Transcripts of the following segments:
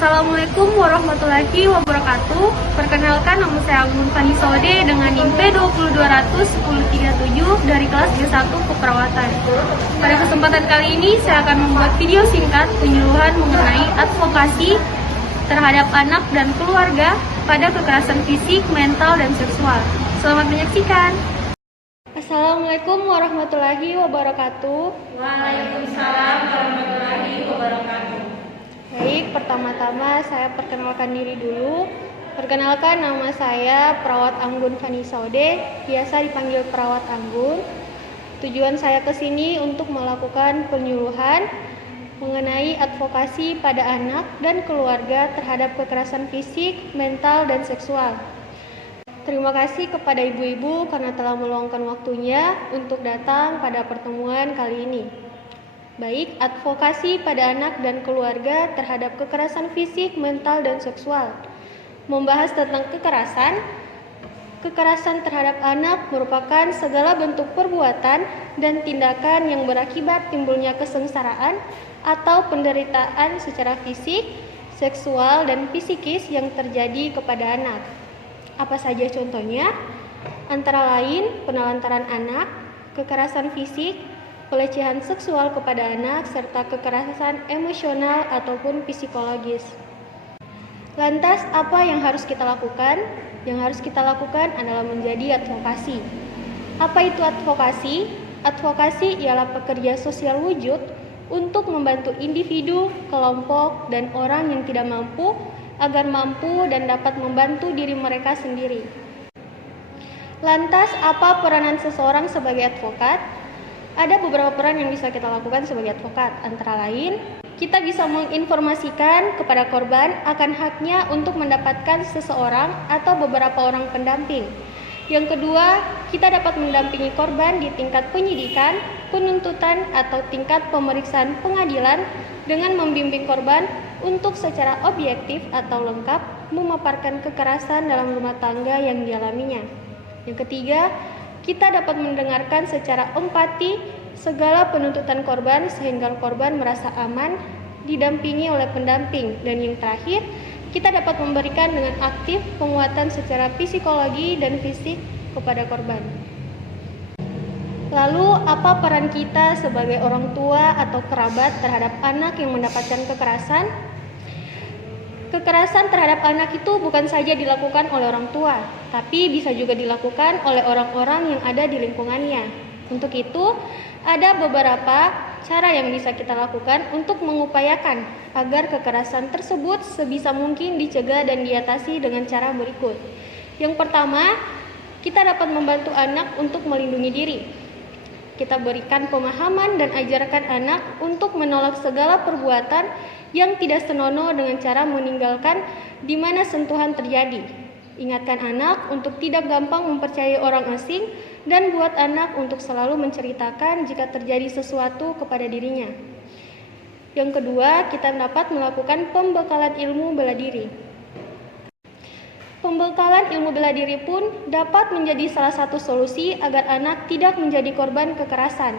Assalamualaikum warahmatullahi wabarakatuh. Perkenalkan, nama saya Anggun Fanisode dengan NIM P202001037 dari kelas D1 Keperawatan. Pada kesempatan kali ini saya akan membuat video singkat penyuluhan mengenai advokasi terhadap anak dan keluarga pada kekerasan fisik, mental, dan seksual. Selamat menyaksikan. Assalamualaikum warahmatullahi wabarakatuh. Waalaikumsalam warahmatullahi wabarakatuh. Baik, pertama-tama saya perkenalkan diri dulu. Perkenalkan, nama saya Perawat Anggun Fanisode, biasa dipanggil Perawat Anggun. Tujuan saya ke sini untuk melakukan penyuluhan mengenai advokasi pada anak dan keluarga terhadap kekerasan fisik, mental, dan seksual. Terima kasih kepada ibu-ibu karena telah meluangkan waktunya untuk datang pada pertemuan kali ini. Baik, advokasi pada anak dan keluarga terhadap kekerasan fisik, mental, dan seksual. Membahas tentang kekerasan terhadap anak merupakan segala bentuk perbuatan dan tindakan yang berakibat timbulnya kesengsaraan atau penderitaan secara fisik, seksual, dan psikis yang terjadi kepada anak. Apa saja contohnya? Antara lain, penelantaran anak, kekerasan fisik, pelecehan seksual kepada anak, serta kekerasan emosional ataupun psikologis. Lantas, apa yang harus kita lakukan? Yang harus kita lakukan adalah menjadi advokasi. Apa itu advokasi? Advokasi ialah pekerja sosial wujud untuk membantu individu, kelompok, dan orang yang tidak mampu agar mampu dan dapat membantu diri mereka sendiri. Lantas, apa peranan seseorang sebagai advokat? Ada beberapa peran yang bisa kita lakukan sebagai advokat, antara lain, kita bisa menginformasikan kepada korban akan haknya untuk mendapatkan seseorang atau beberapa orang pendamping. Yang kedua, kita dapat mendampingi korban di tingkat penyidikan, penuntutan, atau tingkat pemeriksaan pengadilan dengan membimbing korban untuk secara objektif atau lengkap memaparkan kekerasan dalam rumah tangga yang dialaminya. Yang ketiga, kita dapat mendengarkan secara empati segala penuntutan korban sehingga korban merasa aman didampingi oleh pendamping. Dan yang terakhir, kita dapat memberikan dengan aktif penguatan secara psikologi dan fisik kepada korban. Lalu, apa peran kita sebagai orang tua atau kerabat terhadap anak yang mendapatkan kekerasan? Kekerasan terhadap anak itu bukan saja dilakukan oleh orang tua, tapi bisa juga dilakukan oleh orang-orang yang ada di lingkungannya. Untuk itu, ada beberapa cara yang bisa kita lakukan untuk mengupayakan agar kekerasan tersebut sebisa mungkin dicegah dan diatasi dengan cara berikut. Yang pertama, kita dapat membantu anak untuk melindungi diri. Kita berikan pemahaman dan ajarkan anak untuk menolak segala perbuatan yang tidak senonoh dengan cara meninggalkan di mana sentuhan terjadi. Ingatkan anak untuk tidak gampang mempercayai orang asing dan buat anak untuk selalu menceritakan jika terjadi sesuatu kepada dirinya. Yang kedua, kita dapat melakukan pembekalan ilmu bela diri. Pembekalan ilmu bela diri pun dapat menjadi salah satu solusi agar anak tidak menjadi korban kekerasan.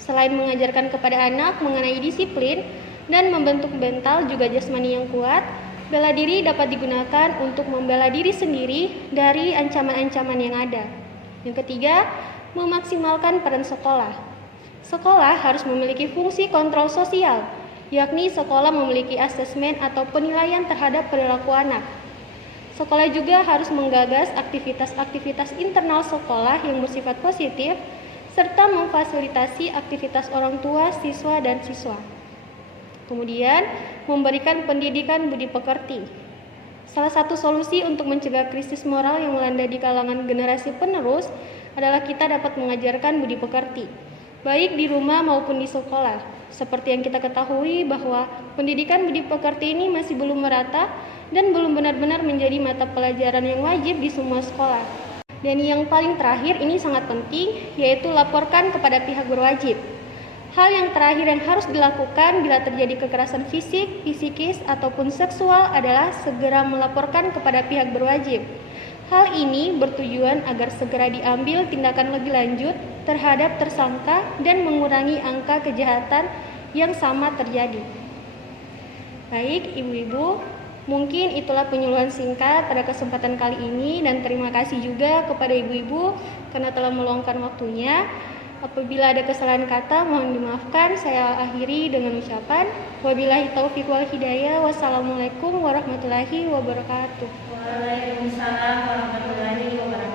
Selain mengajarkan kepada anak mengenai disiplin dan membentuk mental juga jasmani yang kuat, bela diri dapat digunakan untuk membela diri sendiri dari ancaman-ancaman yang ada. Yang ketiga, memaksimalkan peran sekolah. Sekolah harus memiliki fungsi kontrol sosial, yakni sekolah memiliki asesmen atau penilaian terhadap perilaku anak. Sekolah juga harus menggagas aktivitas-aktivitas internal sekolah yang bersifat positif, serta memfasilitasi aktivitas orang tua, siswa, dan siswa. Kemudian, memberikan pendidikan budi pekerti. Salah satu solusi untuk mencegah krisis moral yang melanda di kalangan generasi penerus adalah kita dapat mengajarkan budi pekerti, baik di rumah maupun di sekolah. Seperti yang kita ketahui bahwa pendidikan budi pekerti ini masih belum merata dan belum benar-benar menjadi mata pelajaran yang wajib di semua sekolah. Dan yang paling terakhir ini sangat penting, yaitu laporkan kepada pihak berwajib. Hal yang terakhir yang harus dilakukan bila terjadi kekerasan fisik, psikis, ataupun seksual adalah segera melaporkan kepada pihak berwajib. Hal ini bertujuan agar segera diambil tindakan lebih lanjut terhadap tersangka dan mengurangi angka kejahatan yang sama terjadi. Baik, ibu-ibu, Mungkin itulah penyuluhan singkat pada kesempatan kali ini, dan terima kasih juga kepada ibu-ibu karena telah meluangkan waktunya. Apabila ada kesalahan kata mohon dimaafkan. Saya akhiri dengan ucapan wabillahi taufiq wal hidayah. Wassalamualaikum warahmatullahi wabarakatuh. Waalaikumsalam warahmatullahi wabarakatuh.